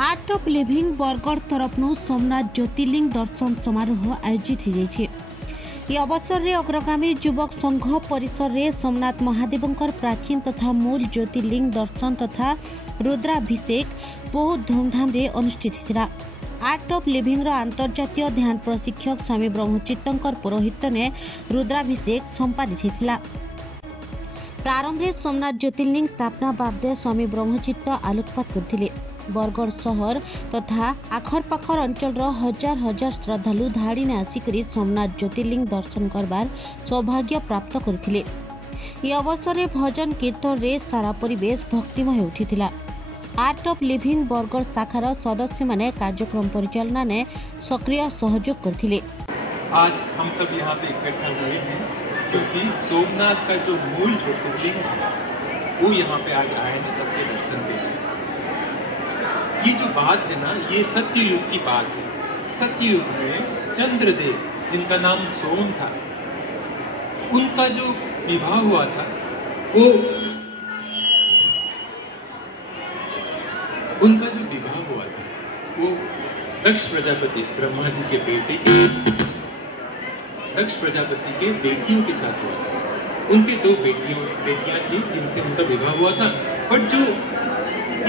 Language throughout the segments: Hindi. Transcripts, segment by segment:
आर्ट ऑफ लिविंग बरगढ़ तरफनु सोमनाथ ज्योतिर्लिंग दर्शन समारोह आयोजित हो अवसर में अग्रगामी युवक संघ परिसर में सोमनाथ महादेवंकर प्राचीन तथा मूल ज्योतिर्लिंग दर्शन तथा रुद्राभिषेक बहुत धूमधाम रे अनुष्ठित होता। आर्ट ऑफ लिविंग अंतर्जातीय ध्यान प्रशिक्षक स्वामी ब्रह्मचित्तंकर पौरोहित्य ने रुद्राभिषेक संपादित होता। प्रारंभ में सोमनाथ ज्योतिर्लिंग स्थापना बाबदे स्वामी ब्रह्मचित्त आलोकपात करथिले। बरगढ़ शहर तथा आखर पाखर अंचल हजार हजार श्रद्धालु धाड़ी ने आसिकरी सोमनाथ ज्योतिर्लिंग दर्शन करबार सौभाग्य प्राप्त करथिले। यह अवसर में भजन कीर्तन रे सारा परिवेश भक्तिमय उठिथिला। आर्ट ऑफ लिविंग बरगढ़ शाखार सदस्य माने कार्यक्रम परिचालना ने सक्रिय सहयोग करथिले। आज हम सब यहाँ पे इकट्ठा हुए हैं क्योंकि सोमनाथ का जो मूल ज्योतिर्लिंग है वो यहाँ पे आज आए हैं सबके दर्शन के लिए। ये जो बात है ना, ये सत्ययुग की बात है। सत्ययुग में चंद्रदेव, जिनका नाम सोम था, उनका जो विवाह हुआ था वो दक्ष प्रजापति ब्रह्मा जी के दक्ष प्रजापति के बेटियों के साथ हुआ था। उनके दो बेटियां थी जिनसे उनका विवाह हुआ था, बट जो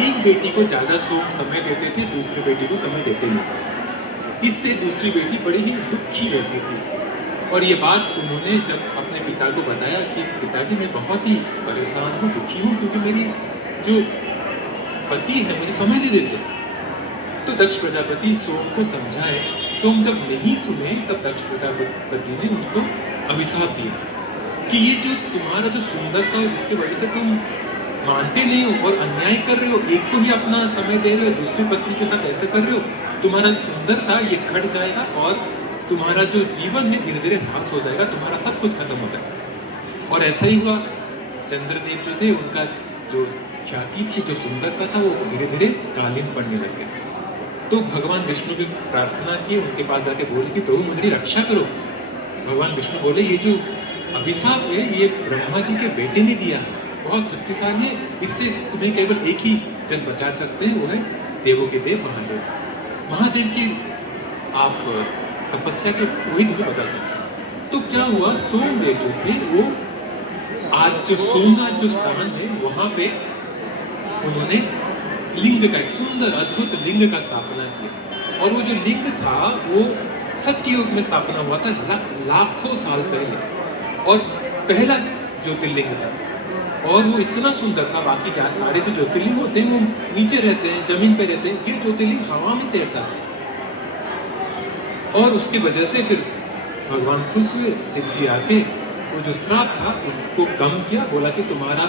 एक बेटी को ज्यादा समय देते थे, दूसरी बेटी को समय देते नहीं थे। इससे दूसरी बेटी बड़ी ही दुखी रहती थी और ये बात उन्होंने जब अपने पिता को बताया कि पिताजी मैं बहुत ही परेशान हूँ, दुखी हूँ, क्योंकि मेरी जो पति है मुझे समय नहीं देते। तो दक्ष प्रजापति सोम को समझाए। सोम जब नहीं सुने तब दक्ष प्रजापति ने उनको अभिशाप दिया कि ये जो तुम्हारा जो सुंदरता है जिसकी वजह से तुम मानते नहीं हो और अन्याय कर रहे हो, एक को ही अपना समय दे रहे हो, दूसरी पत्नी के साथ ऐसे कर रहे हो, तुम्हारा सुंदरता ये घट जाएगा और तुम्हारा जो जीवन है धीरे धीरे ह्रास हो जाएगा, तुम्हारा सब कुछ खत्म हो जाएगा। और ऐसा ही हुआ। चंद्रदेव जो थे, उनका जो ख्याति थी, जो सुंदरता था, वो धीरे धीरे कालीन पड़ने लग गया। तो भगवान विष्णु की प्रार्थना की, उनके पास जाके बोले कि प्रभु मेरी रक्षा करो। भगवान विष्णु बोले ये जो अभिशाप है ये ब्रह्मा जी के बेटे ने दिया है, बहुत शक्तिशाली है, इससे तुम्हें केवल एक ही जन बचा सकते हैं, वो है देवों के देव महादेव। महादेव की आप तपस्या के वही तुम्हें बचा सकते हैं। तो क्या हुआ, सोमदेव जो थे वो आज जो सोमनाथ जो स्थान है वहां पे उन्होंने लिंग का, एक सुंदर अद्भुत लिंग का स्थापना किया। और वो जो लिंग था वो सत्ययुग में स्थापना हुआ था, लाखों साल पहले, और पहला ज्योतिर्लिंग था। और वो इतना सुंदर था, बाकी सारे जो ज्योतिर्लिंग होते हैं वो नीचे रहते हैं, जमीन पे रहते हैं, ये ज्योतिर्लिंग हवा में तैरता था। और उसकी वजह से फिर भगवान खुश हुए, शिव जी आके वो जो श्राप था उसको कम किया, बोला कि तुम्हारा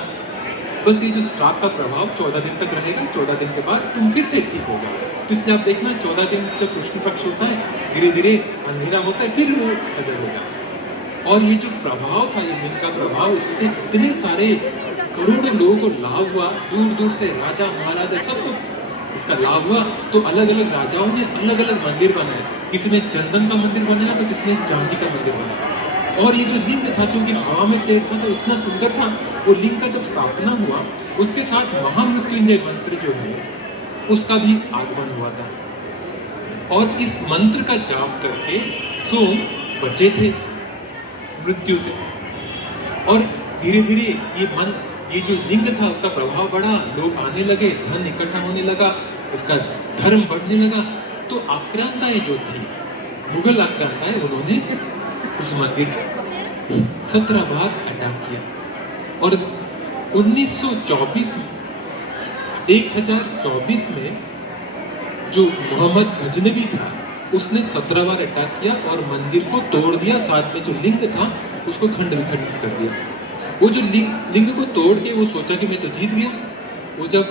बस ये जो श्राप का प्रभाव 14 दिन तक रहेगा, 14 दिन के बाद तुम फिर से ठीक हो जाओ। तो इसलिए आप देखना 14 दिन जब कृष्ण पक्ष होता है धीरे धीरे अंधेरा होता है, फिर वो सजग हो जाता है। और ये जो प्रभाव था, ये लिंग का प्रभाव, इससे इतने सारे करोड़ों लोगों को लाभ हुआ, दूर दूर से राजा महाराजा सबको इसका लाभ हुआ। तो अलग अलग राजाओं ने अलग अलग मंदिर बनाए, किसी ने चंदन का मंदिर बनाया तो किसी ने चांदी का मंदिर बनाया। और ये जो लिंग था क्योंकि हवा में तैरता था, इतना सुंदर था, वो लिंग का जब स्थापना हुआ उसके साथ महामृत्युंजय मंत्र जो है उसका भी आगमन हुआ था। और इस मंत्र का जाप करके सोम बचे थे मृत्यु से। और धीरे धीरे ये जो लिंग था उसका प्रभाव बढ़ा, लोग आने लगे, धन इकट्ठा होने लगा, इसका धर्म बढ़ने लगा। तो आक्रांताएं जो थी, मुगल आक्रांताएं, उन्होंने उस मंदिर को 17 बार अटैक किया। और 1924 में जो मोहम्मद गजनवी था उसने 17 बार अटैक किया और मंदिर को तोड़ दिया, साथ में जो लिंग था उसको खंड विखंडित कर दिया। वो जो लिंग को तोड़ के वो सोचा कि मैं तो जीत गया। वो जब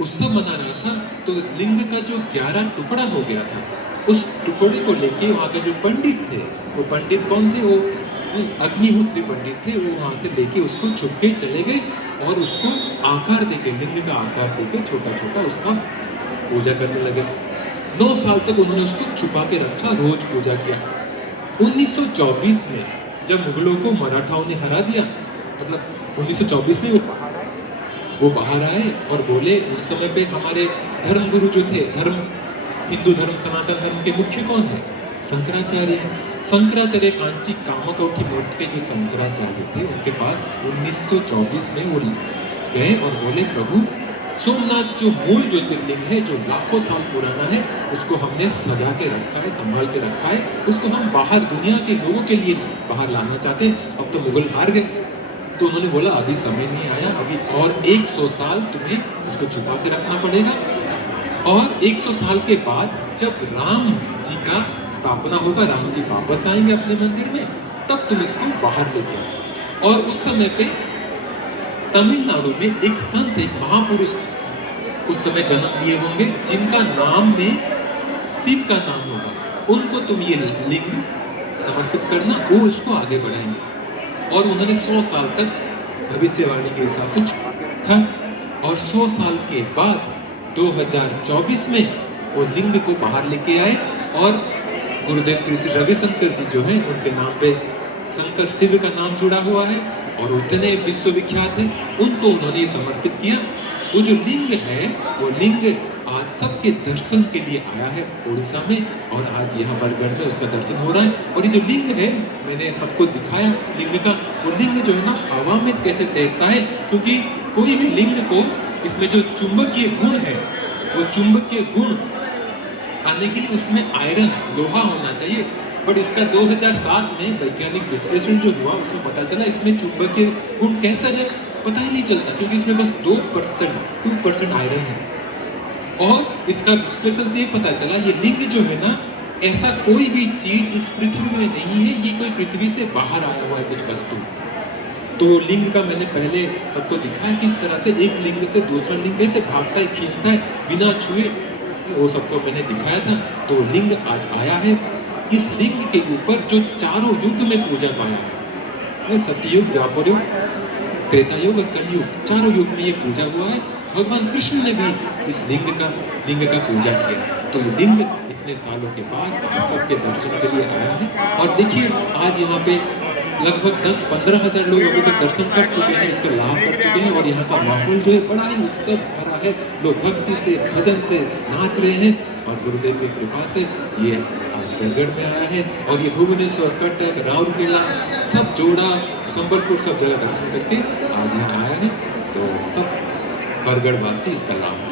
उत्सव मना रहा था तो उस लिंग का जो 11 टुकड़ा हो गया था, उस टुकड़े को लेके वहाँ के जो पंडित थे, वो पंडित कौन थे, वो अग्निहोत्री पंडित थे, वो वहाँ से लेके उसको छुप के चले गए और उसको आकार देके, लिंग का आकार देके छोटा छोटा उसका पूजा करने लगे। 9 साल तक उन्होंने उसको छुपा के रखा, रोज पूजा किया। 1924 में जब मुगलों को मराठाओं ने हरा दिया, मतलब 1924 में वो पहाड़ आए वो बाहर आए और बोले, उस समय पे हमारे धर्मगुरु जो थे, हिंदू धर्म सनातन धर्म के मुख्य कौन है? शंकराचार्य हैं। शंकराचार्य कांची कामकोटि मठ के जो शंकराचार्य थे, उनके पास 1924 में वो गए और बोले, प्रभु सोमनाथ जो मूल ज्योतिर्लिंग है, जो लाखों साल पुराना है, उसको हमने सजा के रखा है, संभाल के रखा है, उसको हम बाहर दुनिया के लोगों के लिए बाहर लाना चाहते हैं। अब तो मुगल हार गए, तो उन्होंने बोला अभी समय नहीं आया, अभी और 100 साल तुम्हें इसको छुपा के रखना पड़ेगा, और 100 साल के बाद जब राम जी का स्थापना होगा, राम जी वापस आएंगे अपने मंदिर में, तब तुम इसको बाहर लेके आओ। और उस समय पे तमिलनाडु में एक संत, एक महापुरुष उस समय जन्म लिए होंगे, जिनका नाम में शिव का नाम होगा, उनको तुम ये लिंग समर्पित करना, वो उसको आगे बढ़ाएंगे। और उन्होंने 100 साल तक भविष्यवाणी के हिसाब से रखा, और 100 साल के बाद 2024 में वो लिंग को बाहर लेके आए, और गुरुदेव श्री श्री रविशंकर जी जो हैं, उनके नाम पे शंकर शिव का नाम जुड़ा हुआ है, और उतने विश्वविख्यात हैं, उनको उन्होंने समर्पित किया। वो जो लिंग है, वो लिंग आज सबके दर्शन के लिए आया है उड़ीसा में, और आज यहाँ बरगढ़ में उसका दर्शन हो रहा है। और ये जो लिंग है, मैंने सबको दिखाया लिंग का, वो लिंग जो है ना हवा में कैसे तैरता है, क्योंकि कोई भी लिंग को, इसमें जो चुंबकीय गुण है, वो चुंबकीय गुण आने के लिए उसमें आयरन, लोहा होना चाहिए। बट इसका 2007 में वैज्ञानिक विश्लेषण जो हुआ, उसमें पता चला इसमें चुंबकीय गुण कैसा है, पता ही नहीं चलता, क्योंकि इसमें बस 2% आयरन है। और इसका विश्लेषण से ये पता चला, ये लिंग जो है ना, ऐसा कोई भी चीज इस पृथ्वी में नहीं है, ये कोई पृथ्वी से बाहर आया हुआ है कुछ वस्तु। तो लिंग का मैंने पहले सबको दिखाया किस तरह से एक लिंग से दूसरा लिंग कैसे भागता है, खींचता है बिना छुए, वो सबको मैंने दिखाया था। तो लिंग आज आया है। इस लिंग के ऊपर जो चारों युग में पूजा पाया है, सतयुग, द्वापर युग, त्रेता युग और कलयुग, चारों युग में ये पूजा हुआ है। भगवान कृष्ण ने भी इस लिंग का पूजा किया। तो ये लिंग इतने सालों के बाद सबके दर्शन के लिए आया है। और देखिए आज यहाँ पे लगभग 10-15 हजार लोग अभी तक दर्शन कर चुके हैं, इसका लाभ कर चुके हैं। और यहाँ का माहौल जो है बड़ा ही उत्सव भरा है, लोग भक्ति से, भजन से नाच रहे हैं। और गुरुदेव की कृपा से ये आज बरगढ़ में आया है, और ये भुवनेश्वर, कटक, राउरकेला, सब जोड़ा, संबलपुर, सब जगह दर्शन करके आज यहाँ आया है। तो सब बरगढ़ वासी इसका लाभ